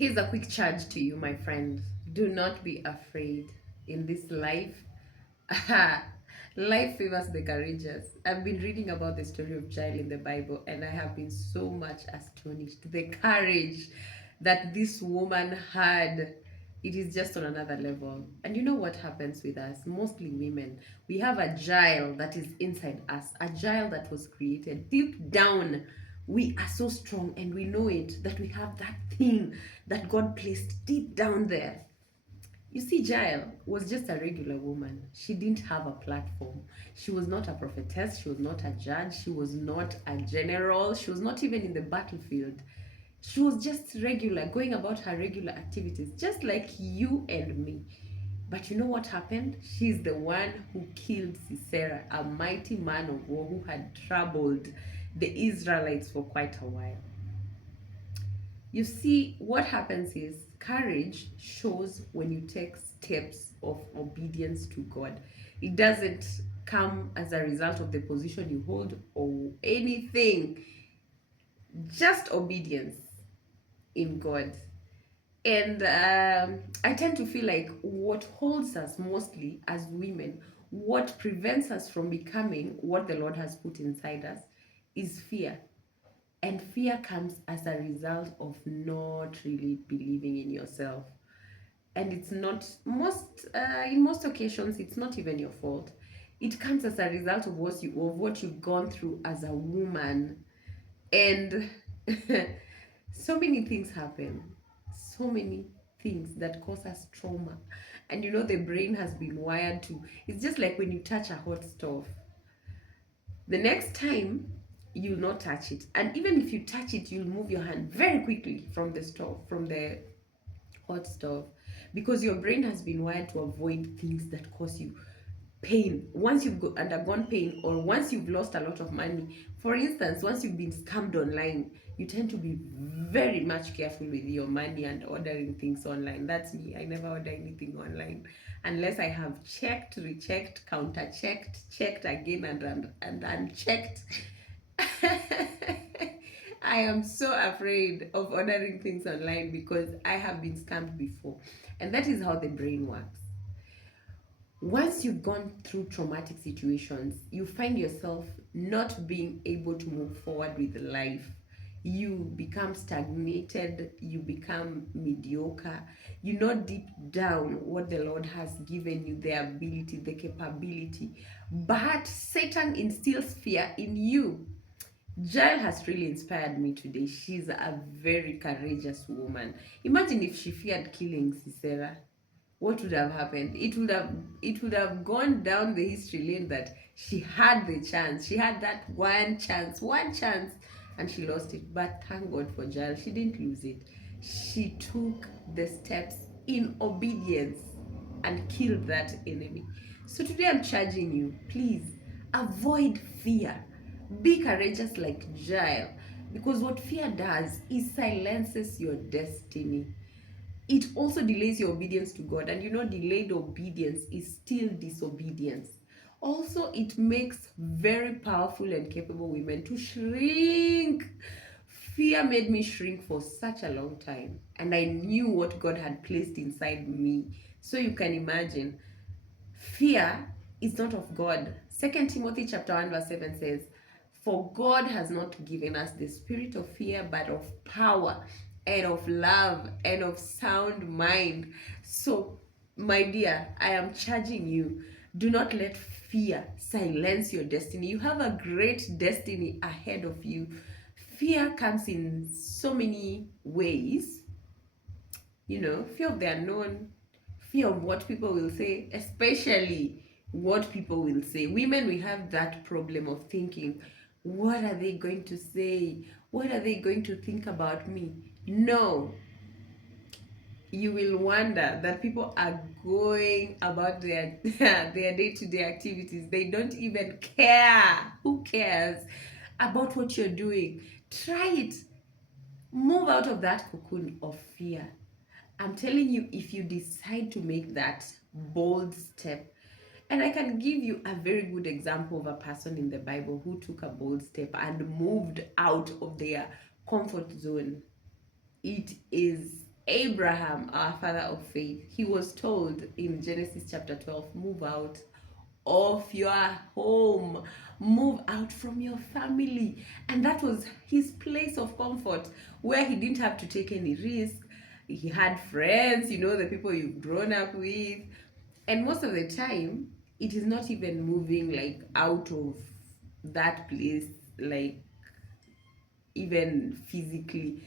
Here's a quick charge to you, my friend. Do not be afraid in this life. Life favors the courageous. I've been reading about the story of Jael in the Bible, and I have been so much astonished. The courage that this woman had, it is just on another level. And you know what happens with us? Mostly women. We have a Jael that is inside us, a Jael that was created deep down. We are so strong and we know it, that we have that thing that God placed deep down there. You see, Jael was just a regular woman. She didn't have a platform. She was not a prophetess. She was not a judge. She was not a general. She was not even in the battlefield. She was just regular, going about her regular activities, just like you and me. But you know what happened? She's the one who killed Sisera, a mighty man of war who had troubled the Israelites for quite a while. You see, what happens is courage shows when you take steps of obedience to God. It doesn't come as a result of the position you hold or anything, just obedience in God. And I tend to feel like what holds us mostly as women, what prevents us from becoming what the Lord has put inside us, is fear. And fear comes as a result of not really believing in yourself. And it's not in most occasions it's not even your fault. It comes as a result of what you've gone through as a woman. And so many things happen, so many things that cause us trauma. And you know, the brain has been wired to, it's just like when you touch a hot stove, the next time you'll not touch it, and even if you touch it, you'll move your hand very quickly from the stove, from the hot stove, because your brain has been wired to avoid things that cause you pain. Once you've undergone pain, or once you've lost a lot of money, for instance, once you've been scammed online, you tend to be very much careful with your money and ordering things online. That's me. I never order anything online unless I have checked, rechecked, counter checked, checked again, and unchecked. I am so afraid of ordering things online because I have been scammed before. And that is how the brain works. Once you've gone through traumatic situations, you find yourself not being able to move forward with life. You become stagnated, you become mediocre. You know deep down what the Lord has given you, the ability, the capability. But Satan instills fear in you. Jael has really inspired me today. She's a very courageous woman. Imagine if she feared killing Sisera. What would have happened? It would have gone down the history lane that she had the chance. She had that one chance, and she lost it. But thank God for Jael. She didn't lose it. She took the steps in obedience and killed that enemy. So today I'm charging you, please avoid fear. Be courageous like Jael, because what fear does is silences your destiny. It also delays your obedience to God, and you know, delayed obedience is still disobedience. Also, it makes very powerful and capable women to shrink. Fear made me shrink for such a long time, and I knew what God had placed inside me. So you can imagine, fear is not of God. 2 Timothy chapter 1 verse 7 says, "For God has not given us the spirit of fear, but of power and of love and of sound mind." So, my dear, I am charging you, do not let fear silence your destiny. You have a great destiny ahead of you. Fear comes in so many ways, you know, fear of the unknown, fear of what people will say, especially what people will say. Women, we have that problem of thinking, what are they going to say? What are they going to think about me? No, you will wonder that people are going about their their day-to-day activities. They don't even care. Who cares about what you're doing? Try it. Move out of that cocoon of fear. I'm telling you, if you decide to make that bold step, and I can give you a very good example of a person in the Bible who took a bold step and moved out of their comfort zone. It is Abraham, our father of faith, he was told in Genesis chapter 12, move out of your home, move out from your family. And that was his place of comfort, where he didn't have to take any risk. He had friends, the people you've grown up with. And most of the time, it is not even moving like out of that place, like even physically.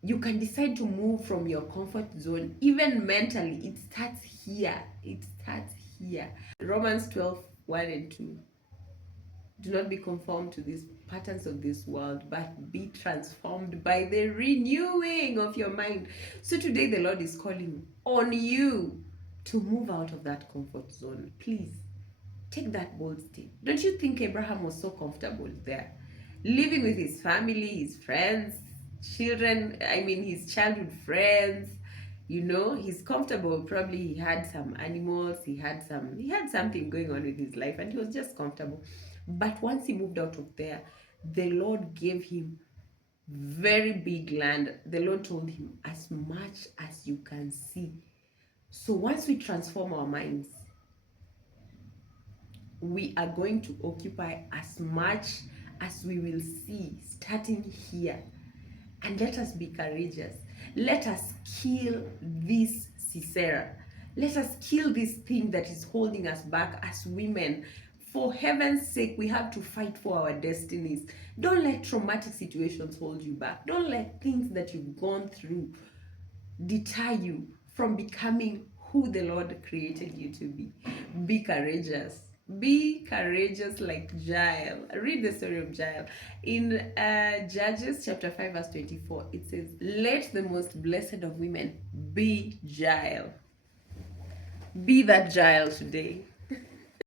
You can decide to move from your comfort zone, even mentally. It starts here. It starts here. Romans 12, 1 and 2. Do not be conformed to these patterns of this world, but be transformed by the renewing of your mind. So today the Lord is calling on you to move out of that comfort zone. Please take that bold step. Don't you think Abraham was so comfortable there? Living with his family, his friends, children, his childhood friends, he's comfortable. Probably he had some animals, he had something going on with his life, and he was just comfortable. But once he moved out of there, the Lord gave him very big land. The Lord told him, as much as you can see. So once we transform our minds, we are going to occupy as much as we will see, starting here. And let us be courageous. Let us kill this Sisera. Let us kill this thing that is holding us back as women. For heaven's sake, we have to fight for our destinies. Don't let traumatic situations hold you back. Don't let things that you've gone through deter you from becoming who the Lord created you to be. Be courageous. Be courageous like Jael. Read the story of Jael. In Judges chapter 5 verse 24, it says, let the most blessed of women be Jael. Be that Jael today.